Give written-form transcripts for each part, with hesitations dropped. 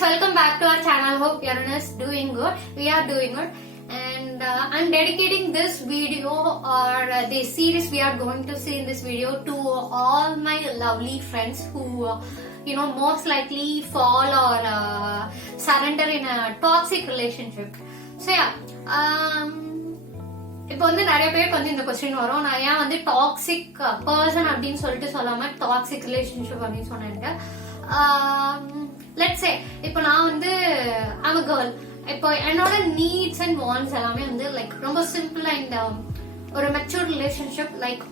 guys, welcome back to our channel. Hope everyone is doing good. We are doing good, and I'm dedicating this video or this series we are going to see in this video to all my lovely friends who most likely fall or surrender in a toxic relationship. So yeah, இப்போ வந்து நிறைய பேருக்கு வந்து இந்த question வரும், நான் ஏன் வந்து டாக்ஸிக் பர்சன் அப்படின்னு சொல்லிட்டு சொல்லாம டாக்ஸிக் ரிலேஷன்ஷிப் அப்படின்னு சொன்னேன். லெட்ஸ் சே இப்போ நான் வந்து ஐம் a girl. இப்போ என்னோட நீட்ஸ் அண்ட் வாண்ட்ஸ் எல்லாமே வந்து லைக் ரொம்ப சிம்பிளா இந்த ஒரு மெச்சூர் ரிலேஷன்ஷிப், லைக்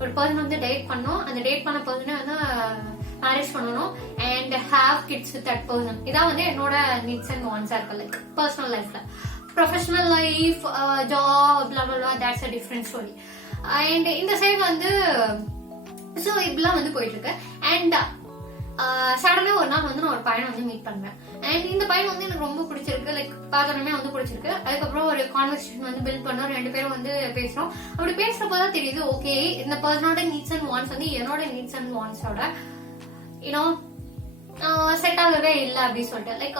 ஒரு பர்சன் வந்து டேட் பண்ணோம், அந்த டேட் பண்ண பர்சனே வந்து மேரேஜ் பண்ணணும் and have kids with that person. இதான் வந்து என்னோட நீட்ஸ் அண்ட் வாண்ட்ஸா இருக்கு, லைக் பர்சனல் லைஃப்ல. Professional life, job, that's a different story. And இந்த சைடு வந்து ஸோ இப்படிலாம் வந்து போயிட்டு இருக்கு. அண்ட் சடனா ஒரு நாள் வந்து நான் ஒரு பையனை வந்து மீட் பண்றேன். அண்ட் இந்த பையன் வந்து எனக்கு ரொம்ப பிடிச்சிருக்கு, லைக் பார்த்தோன்னே வந்து பிடிச்சிருக்கு. அதுக்கப்புறம் ஒரு கான்வர்சேஷன் வந்து பில்ட் பண்ணோம், ரெண்டு பேரும் வந்து பேசுறோம். அப்படி பேசுறப்பதான் தெரியுது, ஓகே இந்த பர்சனோட நீட்ஸ் அண்ட் வாண்ட்ஸ் வந்து என்னோட நீட்ஸ் அண்ட் வாண்ட்ஸோட செட் ஆகவே இல்லை அப்படின்னு சொல்லிட்டு. லைக்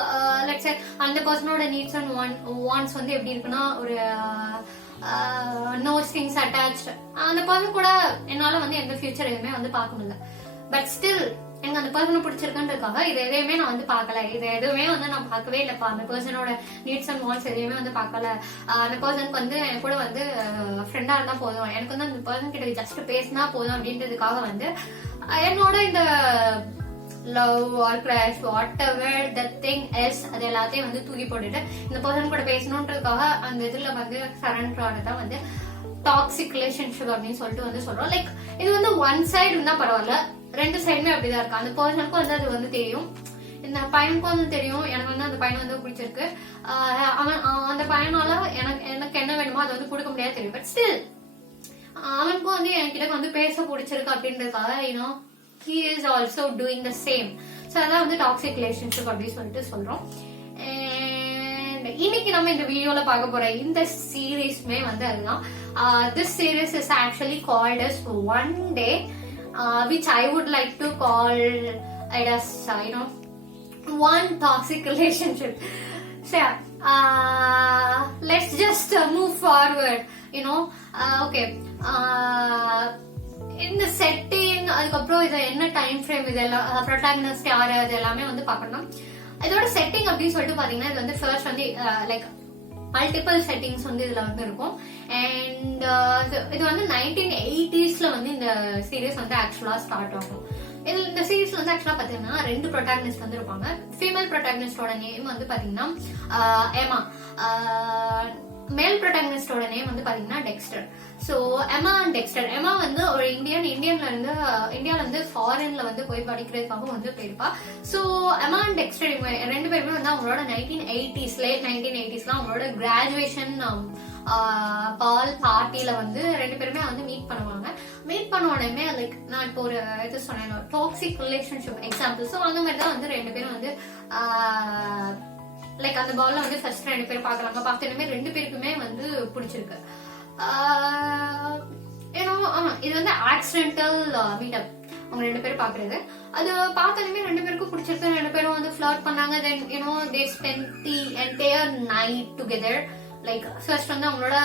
லெட்ஸ் அந்த பர்சனோட நீட்ஸ் அண்ட் வாண்ட்ஸ் வந்து எப்படி இருக்குன்னா, ஒரு நோ ஸ்ட்ரிங்ஸ் அட்டாச்ட். அந்த பர்சன் கூட என்னால வந்து எந்த ஃபியூச்சர் எதுவுமே வந்து பார்க்க முடியல. பட் ஸ்டில் எனக்கு அந்த பர்சனை பிடிச்சிருக்குன்றதுக்காக இது எதையுமே நான் வந்து பார்க்கல, இது எதுவுமே வந்து நான் பார்க்கவே இல்லப்பா. அந்த பர்சனோட நீட்ஸ் அண்ட் வாண்ட்ஸ் எதையுமே வந்து பார்க்கல. அந்த பர்சனுக்கு வந்து எனக்கு கூட வந்து ஃப்ரெண்டா இருந்தா போதும், எனக்கு வந்து அந்த பர்சன் கிட்ட ஜஸ்ட் பேசினா போதும் அப்படின்றதுக்காக வந்து என்னோட இந்த love or crush whatever the thing is அது எல்லாத்தையும் வந்து தூக்கி போட்டுட்டு இந்த பர்சன் கூட பேசணுன்றதுக்காக அந்த இதுல வந்து சரண்டர் ஆனதான் வந்து டாக்ஸிக் ரிலேஷன்ஷிப் அப்படின்னு சொல்லிட்டு வந்து சொல்றோம். லைக் இது வந்து ஒன் சைடு இருந்தா பரவாயில்ல, ரெண்டு சைடுமே அப்படிதான் இருக்கு. அந்த பர்சனுக்கும் வந்து அது வந்து தெரியும், இந்த பையனுக்கும் வந்து தெரியும் எனக்கு வந்து அந்த பையனை வந்து பிடிச்சிருக்கு. அவன் அந்த பையனால எனக்கு என்ன வேணுமோ அதை வந்து கொடுக்க முடியாது தெரியும். பட் ஸ்டில் அவனுக்கும் வந்து என்கிட்ட வந்து பேச பிடிச்சிருக்கு அப்படின்றதுக்காக he is also doing the same. So அதான் வந்து டாக்ஸிக் ரிலேஷன்ஷிப் அப்படின்னு சொல்லிட்டு சொல்றோம். And இன்னைக்கு நம்ம இந்த வீடியோல பார்க்க போற இந்த சீரீஸ்மே வந்து அதுதான். This series is actually called as One Day, which I would like to call it as one toxic relationship. So let's just move forward. Okay. இந்த செட்டிங், அதுக்கப்புறம் இது என்ன டைம் ஃப்ரேம், இதெல்லாம் ப்ரோட்டாகனிஸ்ட் யாரு அது எல்லாமே வந்து பார்க்கணும். இதோட செட்டிங் அப்படின்னு சொல்லிட்டு பாத்தீங்கன்னா இது வந்து ஃபர்ஸ்ட் வந்து லைக் மல்டிபிள் செட்டிங்ஸ் வந்து இதுல வந்து இருக்கும். அண்ட் இது வந்து 1980s வந்து இந்த சீரீஸ் வந்து ஆக்சுவலா ஸ்டார்ட் ஆகும். இந்த சீரீஸ்ல வந்து ஆக்சுவலா பாத்தீங்கன்னா ரெண்டு ப்ரோட்டாகனிஸ்ட் வந்து இருப்பாங்க. ஃபீமேல் ப்ரோட்டாகனிஸ்டோட நேம் வந்து பாத்தீங்கன்னா எமா, மேல் ப்ரோட்டாகனிஸ்டோட நேம் வந்து பாத்தீங்கன்னா Dexter. So Emma and Dexter. Emma வந்து ஒரு இந்தியால இருந்து ஃபாரின்ல வந்து போய் படிக்கிறதுக்காக வந்து போயிருப்பா. சோ எமா அண்ட் டெக்ஸ்டர் ரெண்டு பேருமே வந்து அவங்களோட 1980s லேட் 1980s அவங்களோட கிராஜுவேஷன் பால் பார்ட்டில வந்து ரெண்டு பேருமே வந்து மீட் பண்ணுவாங்க. மீட் பண்ண உடனே லைக் நான் இப்போ ஒரு இது சொன்னேன், டாக்ஸிக் ரிலேஷன்ஷிப் எக்ஸாம்பிள். சோ அந்த மாதிரிதான் வந்து ரெண்டு பேரும் வந்து லைக் அந்த பால்ல வந்து ஃபர்ஸ்ட் ரெண்டு பேரும் பாக்குறாங்க. பார்த்தோன்னே ரெண்டு பேருக்குமே வந்து பிடிச்சிருக்கு. இது வந்து ஆக்சிடென்டல் மீட்டப், அவங்க ரெண்டு பேரும் பாக்குறது. அது பார்த்தோன்னே ரெண்டு பேருக்கும் பிடிச்சிருக்கு. ரெண்டு பேரும் வந்து ஃபிளர்ட் பண்ணாங்க. தென் they spent the entire night together. Like first வந்து அவங்களோட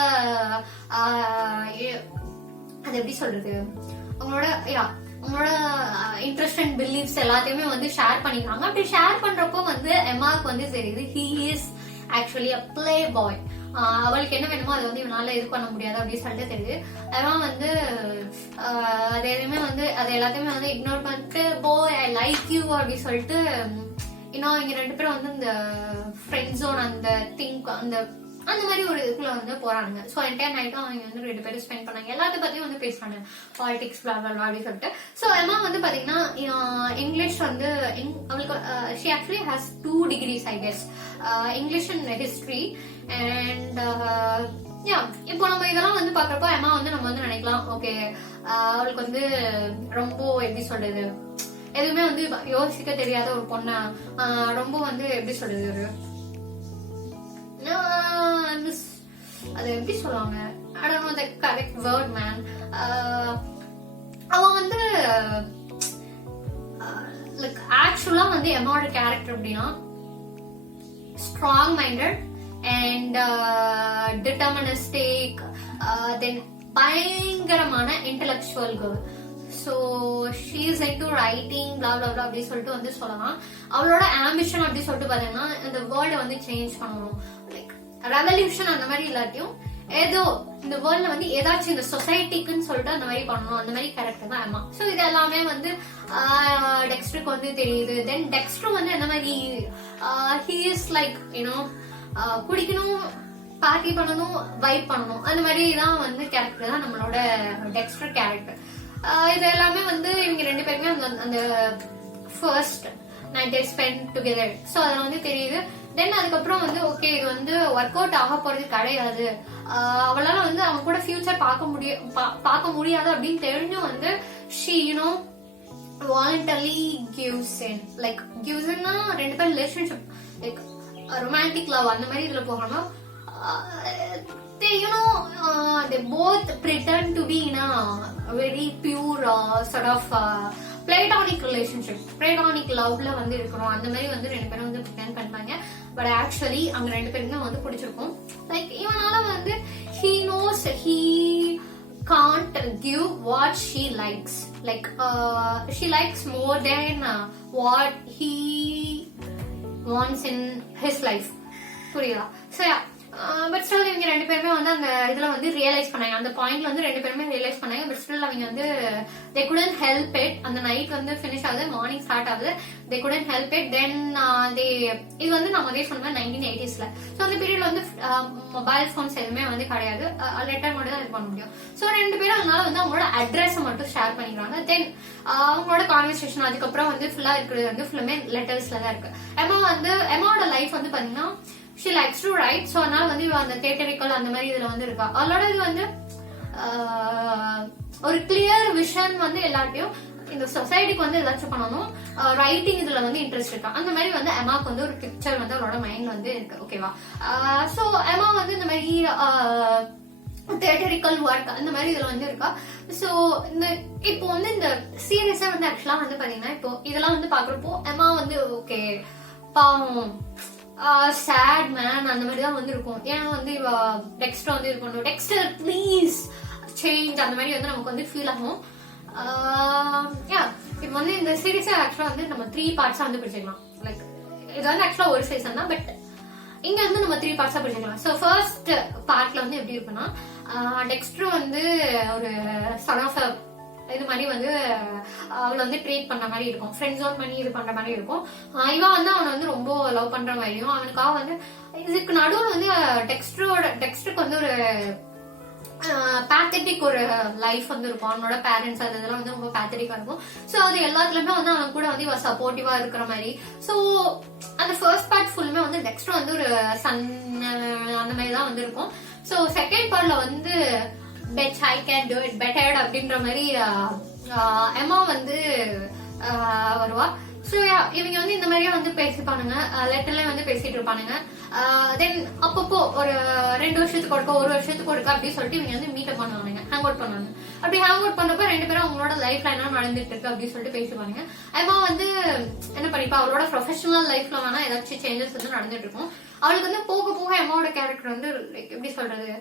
அது எப்படி சொல்றது, அவங்களோட இன்ட்ரெஸ்ட் அண்ட் பிலீஃப்ஸ் எல்லாத்தையுமே வந்து ஷேர் பண்ணிருக்காங்க. அப்படி ஷேர் பண்றப்போ வந்து எமாக்கு வந்து தெரியுது he is actually a play boy. அவளுக்கு என்ன வேணுமோ அதை வந்து இவனால இது பண்ண முடியாது அப்படின்னு சொல்லிட்டு தெரியுது. அவன் வந்து அது எதுவுமே வந்து அது எல்லாத்தையுமே வந்து இக்னோர் பண்ணிட்டு boy I like you அப்படின்னு சொல்லிட்டு இங்க ரெண்டு பேரும் வந்து இந்த ஃப்ரெண்ட் ஜோன் அந்த திங்க் அந்த மாதிரி ஒரு இதுக்குள்ள வந்து போறாங்க. சோ என்டையர் நைட்டும் அவங்க வந்து ரெண்டு பேரும் ஸ்பெண்ட் பண்ணாங்க. எல்லாத்த பத்தியும் வந்து பேசுறாங்க, பாலிடிக்ஸ் அப்படின்னு சொல்லிட்டு. சோ எமா வந்து பாத்தீங்கன்னா இங்கிலீஷ் வந்து அவளுக்கு she actually has 2 degrees I guess, English and history. And இப்போ நம்ம இதெல்லாம் வந்து பாக்குறப்போ எமா வந்து நம்ம வந்து நினைக்கலாம், ஓகே அவளுக்கு வந்து ரொம்ப எப்படி சொல்றது, எதுவுமே வந்து யோசிக்க தெரியாத ஒரு பொண்ணு, ரொம்ப வந்து எப்படி சொல்றது, ஒரு அது எப்படி சொல்லுவாங்க, I don't know the correct word man. அவன் வந்து லைக் ஆக்சுவலா வந்து எம்மாவோட கேரக்டர் அப்படின்னா ஸ்ட்ராங் மைண்டட் அண்ட் டிட்டர்மினிஸ்டிக், தென் பயங்கரமான intellectual girl. So she is into writing blah blah blah அப்படி சொல்லிட்டு வந்து சொல்லலாம். அவளோட ஆம்பிஷன் அப்படி சொல்லிட்டு பாத்தீங்கன்னா இந்த வேர்ல்டை வந்து சேஞ்ச் பண்ணணும், லைக் ரெவல்யூஷன் அந்த மாதிரி இல்லாட்டியும் ஏதோ இந்த வேர்ல்ட்ல வந்து ஏதாச்சும் இந்த சொசைட்டிக்குன்னு சொல்லிட்டு அந்த மாதிரி பண்ணணும், அந்த மாதிரி கேரக்டர் தான் எம்மா. ஸோ இது எல்லாமே வந்து டெக்ஸ்டருக்கு வந்து தெரியுது. தென் டெக்ஸ்டர் வந்து என்ன மாதிரி ஹி இஸ் லைக் யூனோ குடிக்கணும், பார்ட்டி பண்ணணும், வைப் பண்ணணும், அந்த மாதிரி தான் வந்து கேரக்டர் தான் நம்மளோட டெக்ஸ்டர் கேரக்டர். இது எல்லாமே வந்து இவங்க ரெண்டு பேருமே அந்த first night spend together. So அதில் வந்து தெரியுது. தென் அதுக்கப்புறம் வந்து ஓகே இது வந்து ஒர்க் அவுட் ஆக போறது கிடையாது, அவளால வந்து அவன் கூட ஃபியூச்சர் பார்க்க முடியாது அப்படின்னு தெரிஞ்சும் வந்து she you know voluntarily gives in. Like gives இன்னா ரெண்டு பேரும் ரிலேஷன்ஷிப் லைக் ரொமான்டிக் லவ் அந்த மாதிரி இதுல போகாம they they both pretend to be in a very pure sort of platonic relationship, platonic loveல வந்து இருக்கணும், அந்த மாதிரி வந்து ரெண்டு பேரும் வந்து pretend பண்றாங்க. பட் ஆக்சுவலி அங்க ரெண்டு பேருமே வந்து பிடிச்சிருக்கும். லைக் இவனால வந்து he knows he can't give what she likes, like she likes more than what he wants in his life. புரியுதா? So yeah, பட் ஸ்டில் இவங்க ரெண்டு பேருமே வந்து அந்த இதுல வந்து ரியலைஸ் பண்ணாங்க, அந்த பாயிண்ட்ல வந்து ரெண்டு பேருமே ரியலைஸ் பண்ணாங்க. பட் ஸ்டில் அவங்க வந்து they couldn't help it. அந்த நைட் வந்து ஃபினிஷ் ஆகுது, மார்னிங் ஸ்டார்ட் ஆகுது, they couldn't help it. தென் இது வந்து நம்ம அதே சொன்ன 1980sல. ஸோ அந்த பீரியட்ல வந்து மொபைல் போன்ஸ் எதுவுமே வந்து கிடையாது, லெட்டர் மட்டும் தான் இது பண்ண முடியும். ஸோ ரெண்டு பேரும் அதனால வந்து அவங்களோட அட்ரஸ் மட்டும் ஷேர் பண்ணிக்கிறாங்க. தென் அவங்களோட கான்வர்சேஷன் அதுக்கப்புறம் வந்து ஃபுல்லா இருக்கிறது வந்து ஃபுல்லுமே லெட்டர்ஸ்ல தான் இருக்கு. எம்மாவோட லைஃப் வந்து பாத்தீங்கன்னா she likes to write. so அதனால வந்து அந்த தியேட்டரிக்கல் அந்த மாதிரி இதுல வந்து இருக்கா. அவளோட இது வந்து ஒரு கிளியர் விஷன் வந்து எல்லாத்தையும் இந்த சொசைட்டிக்கு வந்து ஏதாச்சும் பண்ணணும், ரைட்டிங் இதுல வந்து இன்ட்ரெஸ்ட் இருக்கா. அந்த மாதிரி வந்து எம்மாக்கு வந்து ஒரு பிக்சர் வந்து அவளோட மைண்ட் வந்து இருக்கு. ஓகேவா? சோ எம்மா வந்து இந்த மாதிரி தியேட்டரிக்கல் ஒர்க் அந்த மாதிரி இதுல வந்து இருக்கா. சோ இந்த இப்போ வந்து இந்த சீரியஸா வந்து ஆக்சுவலா வந்து பாத்தீங்கன்னா இப்போ இதெல்லாம் வந்து பாக்குறப்போ எம்மா வந்து ஓகே பாவம் சேட் மேன் அந்த மாதிரி தான் வந்து இருக்கும். ஏன்னா வந்து இவ டெக்ஸ்டர் வந்து இது பண்ணுவோம், டெக்ஸ்டர் ப்ளீஸ் சேஞ்ச் அந்த மாதிரி வந்து நமக்கு வந்து ஃபீல் ஆகும். இப்போ வந்து இந்த சீரீஸை ஆக்சுவலா வந்து நம்ம 3 பார்ட்ஸா வந்து பிடிச்சிக்கலாம். லைக் இது வந்து ஆக்சுவலா ஒரு சீசன் தான், பட் இங்க வந்து நம்ம 3 பார்ட்ஸா பிடிச்சிக்கலாம். ஸோ ஃபர்ஸ்ட் பார்ட்ல வந்து எப்படி இருக்குன்னா டெக்ஸ்டர் வந்து ஒரு சன் ஆஃப் இது மாதிரி வந்து அவளை வந்து ட்ரீட் பண்ற மாதிரி இருக்கும், ஃப்ரெண்ட் ஜோன் பண்ணி இது பண்ற மாதிரி இருக்கும். இவன் வந்து அவனை வந்து ரொம்ப லவ் பண்ற மாதிரியும் அவனுக்காக வந்து இதுக்கு நடுவில் வந்து டெக்ஸ்டருக்கு வந்து ஒரு பேத்தட்டிக் ஒரு லைஃப் வந்து இருக்கும். அவனோட பேரண்ட்ஸ் அது இதெல்லாம் வந்து ரொம்ப பேத்தட்டிக்கா இருக்கும். சோ அது எல்லாத்துலயுமே வந்து அவன் கூட வந்து இவ சப்போர்ட்டிவா இருக்கிற மாதிரி. சோ அந்த ஃபர்ஸ்ட் பார்ட் ஃபுல்லுமே வந்து டெக்ஸ்டர் வந்து ஒரு சன் அந்த மாதிரி தான் வந்து இருக்கும். சோ செகண்ட் பார்ட்ல வந்து bet I can do it better அப்படின்ற மாதிரி எம்மா வந்து வருவா. ஸோ இவங்க வந்து இந்த மாதிரியே வந்து பேசிப்பானுங்க, லெட்டர்ல வந்து பேசிட்டு இருப்பானுங்க. தென் அப்பப்போ ஒரு 2 வருஷத்துக்கு ஒருக்கா 1 வருஷத்துக்கு ஒருக்கா அப்படின்னு சொல்லிட்டு இவங்க வந்து மீட் பண்ணுவானுங்க, ஹேங் அவுட் பண்ணுவாங்க. அப்படி ஹேங் அவுட் பண்றப்ப ரெண்டு பேரும் அவங்களோட லைஃப்ல என்ன நடந்துட்டு இருக்கு அப்படின்னு சொல்லிட்டு பேசுவாங்க. எம்மா வந்து என்ன பண்ணிப்பா அவளோட ப்ரொஃபஷனல் லைஃப்ல வேணா ஏதாச்சும் சேஞ்சஸ் வந்து நடந்துட்டு இருக்கும். அவளுக்கு வந்து போக போக எம்மாவோட கேரக்டர் வந்து எப்படி சொல்றது,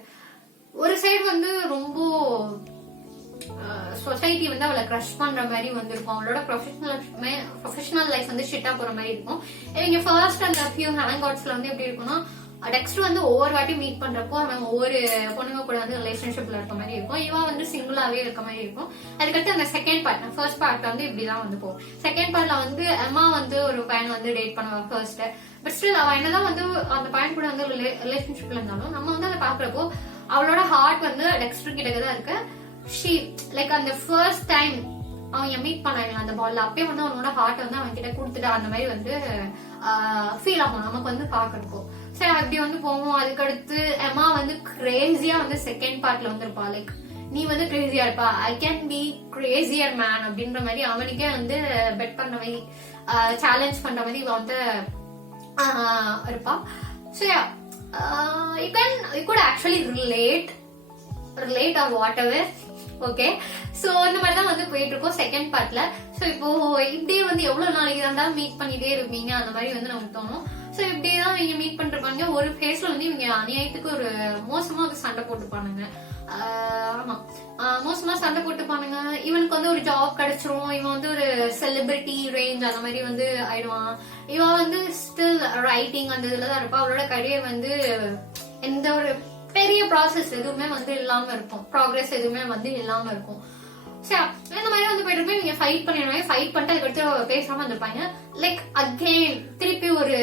ஒரு சைடு வந்து ரொம்ப சொசைட்டி வந்து அவளை கிரஷ் பண்ற மாதிரி வந்து இருக்கும். அவளோட ப்ரொஃபஷனல் லைஃப் வந்து ஷிட்டா போற மாதிரி இருக்கும். இவங்க ஃபர்ஸ்ட் அந்த ஃபியூ ஹேங் அவுட்ஸ்ல வந்து எப்படி இருக்கும்னா டெக்ஸ்டர் வந்து ஒவ்வொரு வாட்டி மீட் பண்றப்போ அவன் ஒவ்வொரு பொண்ணுங்க கூட வந்து ரிலேஷன்ஷிப்ல இருக்க மாதிரி இருக்கும், இவன் வந்து சிங்கிளாவே இருக்க மாதிரி இருக்கும். அதுக்கடுத்து அந்த செகண்ட் பார்ட், ஃபர்ஸ்ட் பார்ட் வந்து இப்படிதான் வந்து போகும். செகண்ட் பார்ட்ல வந்து எம்மா வந்து ஒரு பையனை வந்து டேட் பண்ணுவான் ஃபர்ஸ்ட். பட் ஸ்டில் அவன் என்னதான் வந்து அந்த பையன் கூட வந்து ரிலேஷன்ஷிப்ல இருந்தாலும் நம்ம வந்து அதை பாக்குறப்போ அவளோட ஹார்ட் வந்து டெக்ஸ்டர் கிட்டதான் இருக்கு. ஷீ லைக் அந்த ஃபர்ஸ்ட் டைம் அவங்க மீட் பண்ணாங்க அந்த பால்ல, அப்பயே வந்து அவனோட ஹார்ட் வந்து அவன் கிட்ட கொடுத்துட்டா அந்த மாதிரி வந்து ஃபீல் ஆகும் நமக்கு வந்து பாக்குறப்போ. சரி அப்படி வந்து போவோம். அதுக்கடுத்து எம்மா வந்து கிரேசியா வந்து செகண்ட் பார்ட்ல வந்து இருப்பா. லைக் நீ வந்து கிரேசியா இருப்பா, ஐ கேன் பி கிரேசியர் மேன் அப்படின்ற மாதிரி அவனுக்கே வந்து பெட் பண்ற மாதிரி சேலஞ்ச் பண்ற மாதிரி இவன் வந்து இருப்பா. So you could actually relate or whatever okay. So இந்த மாதிரி தான் வந்து போயிட்டு இருக்கோம் செகண்ட் பார்ட்ல. சோ இப்போ இப்படியே வந்து எவ்வளவு நாளைக்கு தான் மீட் பண்ணிட்டே இருப்பீங்க அந்த மாதிரி வந்து நமக்கு தோணும். சோ இப்படியேதான் இவங்க மீட் பண்றாங்க. ஒரு ஃபேஸ்ல வந்து இவங்க அநியாயத்துக்கு ஒரு மோசமா ஒரு சண்டை போட்டுப்பானுங்க. ஆமா, மோசமா சண்டை போட்டுப்பானுங்க. இவனுக்கு வந்து ஒரு ஜாப் கிடைச்சிரும், இவன் வந்து ஒரு செலிபிரிட்டி ரேஞ்ச் அந்த மாதிரி வந்து ஆயிடுவான். இவன் வந்து ஸ்டில் ரைட்டிங் அந்த இதுலதான் இருப்பா. அவளோட கரியர் வந்து எந்த ஒரு பெரிய ப்ராசஸ் எதுவுமே வந்து இல்லாம இருக்கும், ப்ராக்ரஸ் எதுவுமே வந்து இல்லாம இருக்கும். சரி, இந்த மாதிரி வந்து போயிட்டு நீங்க ஃபைட் பண்ணிடுவாங்க. ஃபைட் பண்ணிட்டு அதுக்கடுத்து பேசாம வந்திருப்பாங்க. லைக் அகெயின் திருப்பி ஒரு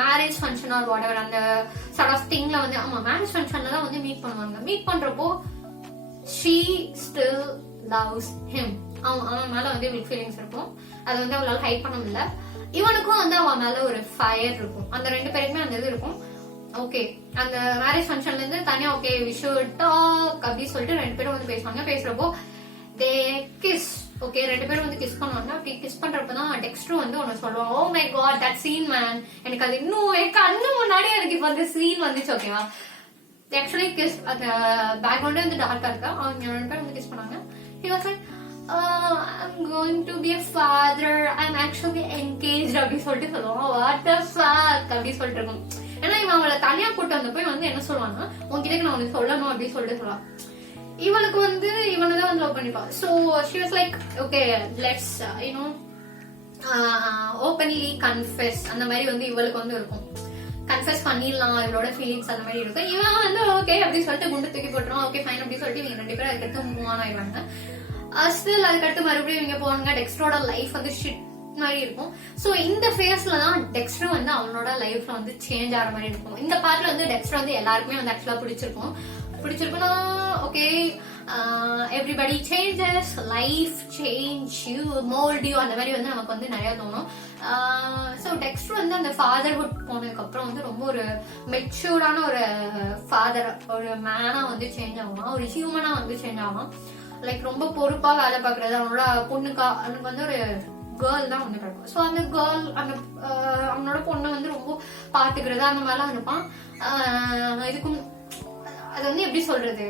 மேரேஜ் ஃபங்க்ஷன் ஆர் வாட்எவர் அந்த சார்ட் ஆஃப் திங்ல வந்து, ஆமா மேரேஜ் ஃபங்க்ஷன்ல தான் வந்து மீட் பண்ணுவாங்க. மீட் பண்றப்போ she still loves him. அவன் மேல வந்து இவளுக்கு ஃபீலிங்ஸ் இருக்கும். அது வந்து அவளால ஹைட் பண்ண முடியல. இவனுக்கும் வந்து அவன் மேல ஒரு ஃபயர் இருக்கும். அந்த ரெண்டு பேருக்குமே அந்த இது இருக்கும். ஓகே, அந்த மேரேஜ் ஃபங்க்ஷன்ல இருந்து தனியா ஓகே வி ஷுட் டாக் அப்படின்னு சொல்லிட்டு ரெண்டு பேரும் வந்து பேசுவாங்க. பேசுறப்போ தே கிஸ். ஓகே, ரெண்டு பேரும் வந்து கிஸ் பண்ணுவாங்க. அப்படி கிஸ் பண்றப்பதான் டெக்ஸ்டரும் வந்து ஒன்னு சொல்லுவான், oh my God that scene man. எனக்கு அது இன்னும் கண்ணு முன்னாடி எனக்கு இப்ப அந்த சீன் வந்துச்சு. ஓகேவா, ஆக்சுவலி கிஸ் அந்த பேக்ரவுண்டே வந்து டார்க்கா இருக்கா. அவங்க ரெண்டு பேரும் வந்து கிஸ் பண்ணாங்க. He was like, I'm going to be a father, I'm actually engaged அப்படி சொல்லிட்டு சொல்லுவான். What the fuck அப்படி சொல்லிட்டு இருக்கும். ஏன்னா இவன் அவளை தனியா கூட்டு வந்த போய் வந்து என்ன சொல்லுவான்னா, உன்கிட்ட நான் உனக்கு சொல்லணும் அப்படின்னு சொல்லிட்டு சொல்லுவான். இவளுக்கு வந்து இவனதான் வந்து love பண்ணிப்பா. So she was like, okay let's openly confess அந்த மாதிரி வந்து இவளுக்கு வந்து இருக்கும். கன்ஃபஸ் பண்ணிடலாம் இவளோட ஃபீலிங்ஸ் அந்த மாதிரி இருக்கும். இவன் வந்து ஓகே அப்படி சொல்லிட்டு குண்டு தூக்கி போட்டுருவான். ஓகே ஃபைன் அப்படி சொல்லிட்டு இவங்க ரெண்டு பேரும் அதுக்கடுத்து மூவ் ஆன் ஆயிடுவாங்க. ஸ்டில் அதுக்கடுத்து மறுபடியும் இவங்க போவாங்க. டெக்ஸ்டரோட லைஃப் வந்து ஷிட் மாதிரி இருக்கும். சோ இந்த ஃபேஸ்ல தான் டெக்ஸ்டர் வந்து அவனோட லைஃப்ல வந்து சேஞ்ச் ஆகிற மாதிரி இருக்கும். இந்த பார்ட்ல வந்து டெக்ஸ்டர் வந்து எல்லாருக்குமே வந்து ஆக்சுவலா பிடிச்சிருக்கும்னா okay everybody changes, life change you, mould you அந்த மாதிரி வந்து நமக்கு வந்து நிறைய தோணும். சோ டெக்ஸ்டர் வந்து அந்த ஃபாதர்ஹுட் போனதுக்கு அப்புறம் வந்து ரொம்ப ஒரு மெச்சூர்டான ஒரு ஃபாதர், ஒரு மேனா வந்து சேஞ்ச் ஆகணும், ஒரு ஹியூமனா வந்து சேஞ்ச் ஆகணும். லைக் ரொம்ப பொறுப்பா வேலை பாக்குறது. அவனோட பொண்ணுக்கா அவனுக்கு வந்து ஒரு கேர்ள் தான் வந்து கிடைக்கும். சோ அந்த கேர்ள் அந்த அவனோட பொண்ணை வந்து ரொம்ப பாத்துக்கிறது அந்த மாதிரிலாம் இருப்பான். இதுக்கும் அது வந்து எப்படி சொல்றது,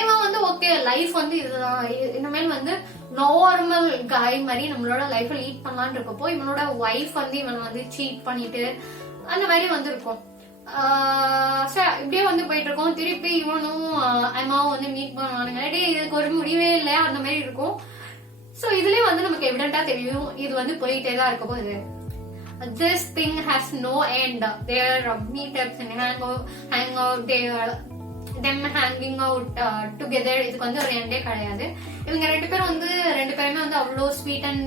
இவன் வந்து ஓகே லைஃப் வந்து இதுதான், இனிமேல் வந்து நார்மல் காய் மாதிரி நம்மளோட லைஃப் லீட் பண்ணலான்னு இருக்கப்போ இவனோட ஒய்ஃப் வந்து இவனை வந்து சீட் பண்ணிட்டு அந்த மாதிரி வந்து இருக்கும். இப்படியே வந்து போயிட்டு இருக்கோம். திருப்பி இவனும் அம்மாவும் வந்து மீட் பண்ணுவானுங்க. இதுக்கு ஒரு முடிவே இல்லையா அந்த மாதிரி இருக்கும். சோ இதுலயே வந்து நமக்கு எவிடென்டா தெரியும் இது வந்து போயிட்டே தான் இருக்க போகுது. This thing has no end. Their meetups and hang out, them hanging out together, இதுக்கு வந்து ஒரு எண்டே கிடையாது. இவங்க ரெண்டு பேருமே வந்து அவ்வளோ ஸ்வீட் அண்ட்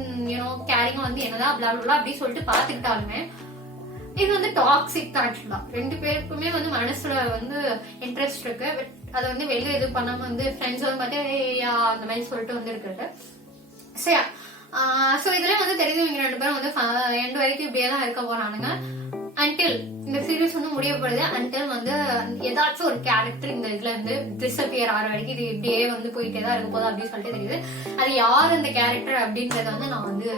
கேரிங்கா வந்து என்னதான் அப்படி சொல்லிட்டு பாத்துக்கிட்டாலுமே இது வந்து டாக்ஸிக் தான். ஆக்சுவலா ரெண்டு பேருக்குமே வந்து மனசுல வந்து இன்ட்ரெஸ்ட் இருக்கு. பட் அதை வந்து வெளியே இது பண்ணாம வந்து ஃப்ரெண்ட்ஸோட பார்த்து அந்த மாதிரி சொல்லிட்டு வந்து இருக்கிறது. சரி, சோ இதுல வந்து தெரிஞ்சு இவங்க ரெண்டு பேரும் வந்து எண்ட் வரைக்கும் இப்படியே தான் இருக்க போறானுங்க. அன்டில் இந்த சீரீஸ் வந்து முடிய போறது. அன்டில் வந்து ஏதாச்சும் ஒரு கேரக்டர் இந்த இதுல இருந்து டிஸப்பியர் ஆகிற வரைக்கும் இது இப்படியே வந்து போயிட்டே தான் இருக்க போகுது அப்படின்னு சொல்லிட்டு தெரியுது. அது யார் அந்த கேரக்டர் அப்படின்றத வந்து நான் வந்து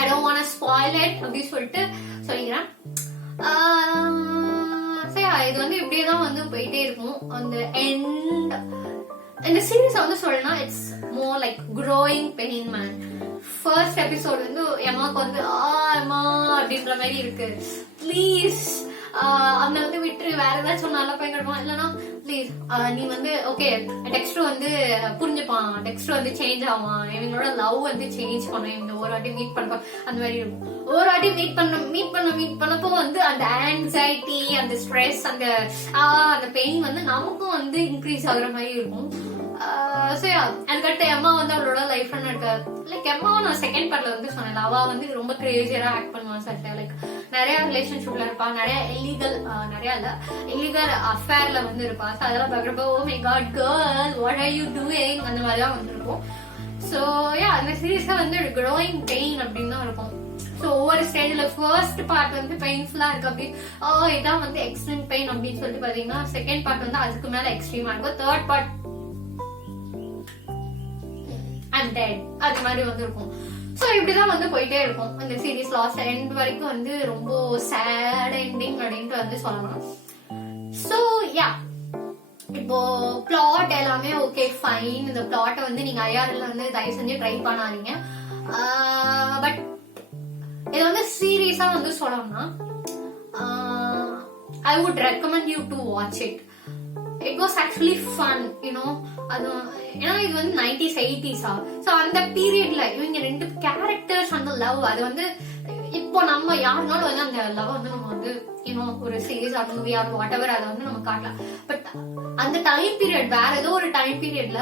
I don't want to spoil it அப்படின்னு சொல்லிட்டு சொல்லிக்கிறேன். சரி, இது வந்து இப்படியேதான் வந்து போயிட்டே இருக்கும். அந்த எண்ட் இந்த சீரீஸ் வந்து சொல்லணும்னா it's more like growing pain man. First episode வந்து எம்மாக்கு வந்து அம்மா அப்படின்ற மாதிரி இருக்கு. ப்ளீஸ் அந்த வந்து விட்டு வேற ஏதாச்சும் நல்லா போய் கிடப்பான். இல்லைன்னா ப்ளீஸ் நீ வந்து ஓகே டெக்ஸ்டர் வந்து புரிஞ்சுப்பான், டெக்ஸ்டர் வந்து சேஞ்ச் ஆவான், இவங்களோட லவ் வந்து சேஞ்ச் பண்ணும், இவங்க ஒரு வாட்டி மீட் பண்ணுவோம் அந்த மாதிரி இருக்கும். ஒரு வாட்டி மீட் பண்ணப்போ வந்து அந்த ஆன்சைட்டி, அந்த ஸ்ட்ரெஸ், அந்த பெயின் வந்து நமக்கும் வந்து இன்க்ரீஸ் ஆகுற மாதிரி இருக்கும். அதுக்கடுத்து எம்மா வந்து அவளோட லைஃப் லைக் எம்மாவும் நான் செகண்ட் பார்ட்ல வந்து சொன்னேன். அவ வந்து ரொம்ப கிரேசியரா ஆக்ட் பண்ணுவான் சார். லைக் நிறைய ரிலேஷன்ஷிப்ல இருப்பா, நிறைய இல்லீகல் அஃபேர்ல வந்து இருப்பா. அதெல்லாம் பாக்குறப்போ oh my God girl what are you doing அந்த மாதிரிதான் வந்து இருக்கும். சோ அந்த சீரீஸ்ல வந்து க்ரோயிங் பெயின் அப்படின்னு தான் இருக்கும். சோ ஒவ்வொரு ஸ்டேஜ்ல ஃபர்ஸ்ட் பார்ட் வந்து பெயின்ஃபுல்லா இருக்கு அப்படி இதான் வந்து எக்ஸ்ட்ரீம் பெயின் அப்படின்னு சொல்லிட்டு பாத்தீங்கன்னா செகண்ட் பார்ட் வந்து அதுக்கு மேல எக்ஸ்ட்ரீமா இருக்கும். தேர்ட் பார்ட் I'm dead அது மாதிரி வந்து இருக்கும். சோ இப்படிதான் வந்து போயிட்டே இருக்கும் இந்த சீரீஸ். லாஸ்ட் எண்ட் வரைக்கும் வந்து ரொம்ப சேட் எண்டிங் அப்படின்ட்டு வந்து சொல்லலாம். சோ இப்போ பிளாட் எல்லாமே ஓகே ஃபைன். இந்த பிளாட்டை வந்து நீங்க ஐஆர்எல்ல வந்து தயவு செஞ்சு ட்ரை பண்ணாதீங்க. பட் இது வந்து சீரியஸா வந்து சொல்லணும்னா I would recommend you to watch it. It was actually fun, you know. அது ஏன்னா இது வந்து 90s 80s. ஸோ அந்த பீரியட்ல இவங்க 2 கேரக்டர்ஸ் அந்த லவ் அது வந்து இப்போ நம்ம யாருனாலும் வந்து அந்த லவ் வந்து நம்ம வந்து இன்னும் ஒரு series or movie or whatever அதை வந்து நம்ம காட்டலாம். பட் அந்த டைம் பீரியட் வேற ஏதோ ஒரு டைம் பீரியட்ல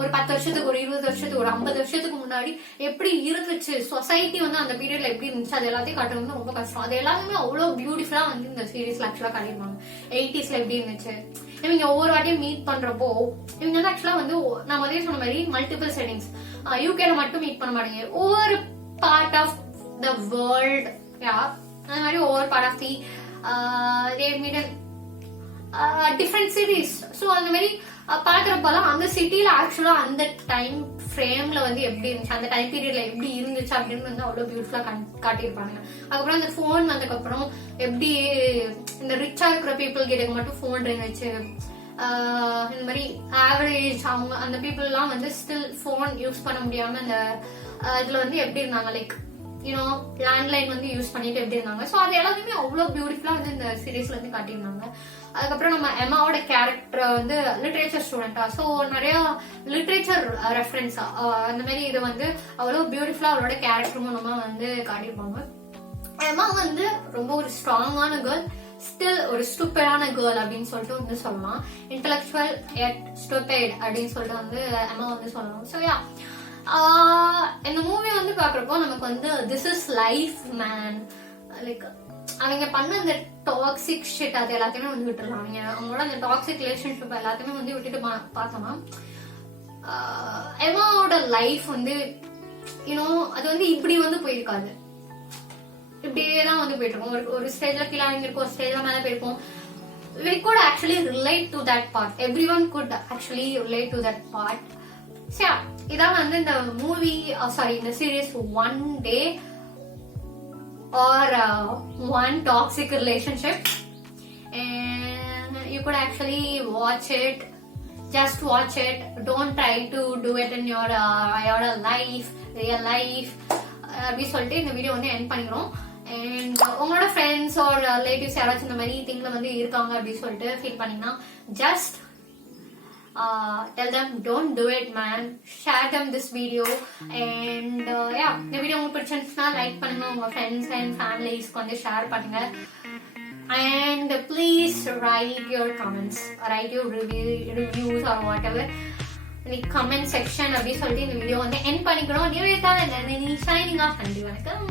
ஒரு 10 வருஷத்துக்கு ஒரு 20 வருஷத்துக்கு ஒரு 50 வருஷத்துக்கு முன்னாடி எப்படி இருந்துச்சு சொசைட்டி வந்து அந்த பீரியட்ல எப்படி இருந்துச்சு அது எல்லாத்தையும் காட்டுறது வந்து ரொம்ப கஷ்டம். அது எல்லாமே அவ்வளவு பியூட்டிஃபுல்லா வந்து இந்த சீரீஸ்ல ஆக்சுவலா காட்டிருப்பாங்க. 80sல எப்படி இருந்துச்சு இவங்க ஒவ்வொரு வாட்டியும் மீட் பண்றப்போ இவங்க வந்து ஆக்சுவலா வந்து நான் முதலே சொன்ன மாதிரி மல்டிபிள் செட்டிங்ஸ் யூகேல மட்டும் மீட் பண்ண மாட்டீங்க. ஒவ்வொரு பார்ட் ஆஃப் த வேர்ல்ட் அந்த மாதிரி ஒவ்வொரு part of the different cities. So அந்த மாதிரி பாக்குறப்பெல்லாம் அந்த சிட்டில ஆக்சுவலா அந்த டைம் ஃப்ரேம்ல வந்து எப்படி இருந்துச்சு அந்த டைம் பீரியட்ல எப்படி இருந்துச்சு அப்படின்னு வந்து அவ்வளவு பியூட்டிஃபுல்லா காட்டியிருப்பாங்க. அதுக்கப்புறம் அந்த போன் வந்ததுக்கு அப்புறம் எப்படி இந்த ரிச்சா இருக்கிற பீப்புள் கிட்ட மட்டும் போன் இருந்துச்சு. இந்த மாதிரி ஆவரேஜ் அவங்க அந்த பீப்புள் எல்லாம் வந்து ஸ்டில் போன் யூஸ் பண்ண முடியாம அந்த இதுல வந்து எப்படி இருந்தாங்க லைக் யூனோ லேண்ட்லைன் வந்து யூஸ் பண்ணிட்டு எப்படி இருந்தாங்க. ஸோ அது எல்லாத்தையுமே அவ்வளவு பியூட்டிஃபுல்லா வந்து இந்த சீரீஸ்ல வந்து காட்டியிருந்தாங்க. அதுக்கப்புறம் நம்ம எம்மாவோட கேரக்டர் வந்து லிட்ரேச்சர் ஸ்டூடெண்டா ஸோ நிறைய லிட்ரேச்சர் ரெஃபரன்ஸா அந்த மாதிரி இது வந்து அவ்வளவு பியூட்டிஃபுல்லா அவரோட கேரக்டர் மூலமா வந்து காட்டியிருப்பாங்க. எம்மா வந்து ரொம்ப ஒரு ஸ்ட்ராங்கான கேர்ள் ஸ்டில் ஒரு ஸ்டூபிடான கேர்ள் அப்படின்னு சொல்லிட்டு வந்து சொல்லலாம். இன்டெலக்சுவல் எட் ஸ்டூபிட் அப்படின்னு சொல்லிட்டு வந்து எம்மா வந்து சொல்லலாம். ஸோ யா இந்த மூவி வந்து பாக்குறப்போ நமக்கு வந்து this is life man like அவங்க பண்ண அந்த டாக்ஸிக் ஷிட் அது எல்லாத்தையுமே வந்து விட்டுருலாம். அவங்களோட அந்த டாக்ஸிக் ரிலேஷன்ஷிப் எல்லாத்தையுமே வந்து விட்டுட்டு பார்த்தோம்னா எம்மாவோட லைஃப் வந்து யூனோ அது வந்து இப்படி வந்து போயிருக்காது. இப்படியேதான் வந்து போயிட்டு இருக்கோம். ஒரு ஸ்டேஜ்ல கீழே இருக்கும் ஒரு ஸ்டேஜ்ல மேல போயிருக்கோம். We could actually relate to that part. Everyone could actually relate to that part. So yeah, இதான் வந்து இந்த மூவி இந்த series one day or one toxic relationship and you could actually watch it. Just watch it. Don't try to do it in your life, real life. அப்படி சொல்லிட்டு இந்த video வந்து end பண்ணிக்கிறோம். And உங்களோட ஃப்ரெண்ட்ஸ் ஆர் ரிலேட்டிவ்ஸ் யாராச்சும் இந்த மாதிரி திங்ல வந்து இருக்காங்க அப்படின்னு சொல்லிட்டு ஃபீல் பண்ணீங்கன்னா just tell them don't do it man. Share them this video and yeah இந்த வீடியோ உங்களுக்கு பிடிச்சிருந்துச்சுன்னா லைக் பண்ணுங்க. உங்க ஃப்ரெண்ட்ஸ் அண்ட் ஃபேமிலிஸ்க்கு வந்து ஷேர் பண்ணுங்க. And please write your comments, write your reviews or whatever in the comment section அப்படி சொல்லிட்டு இந்த வீடியோ வந்து எண்ட் பண்ணிக்கிறோம். நீ ஷைனிங் ஆஃப். நன்றி, வணக்கம்.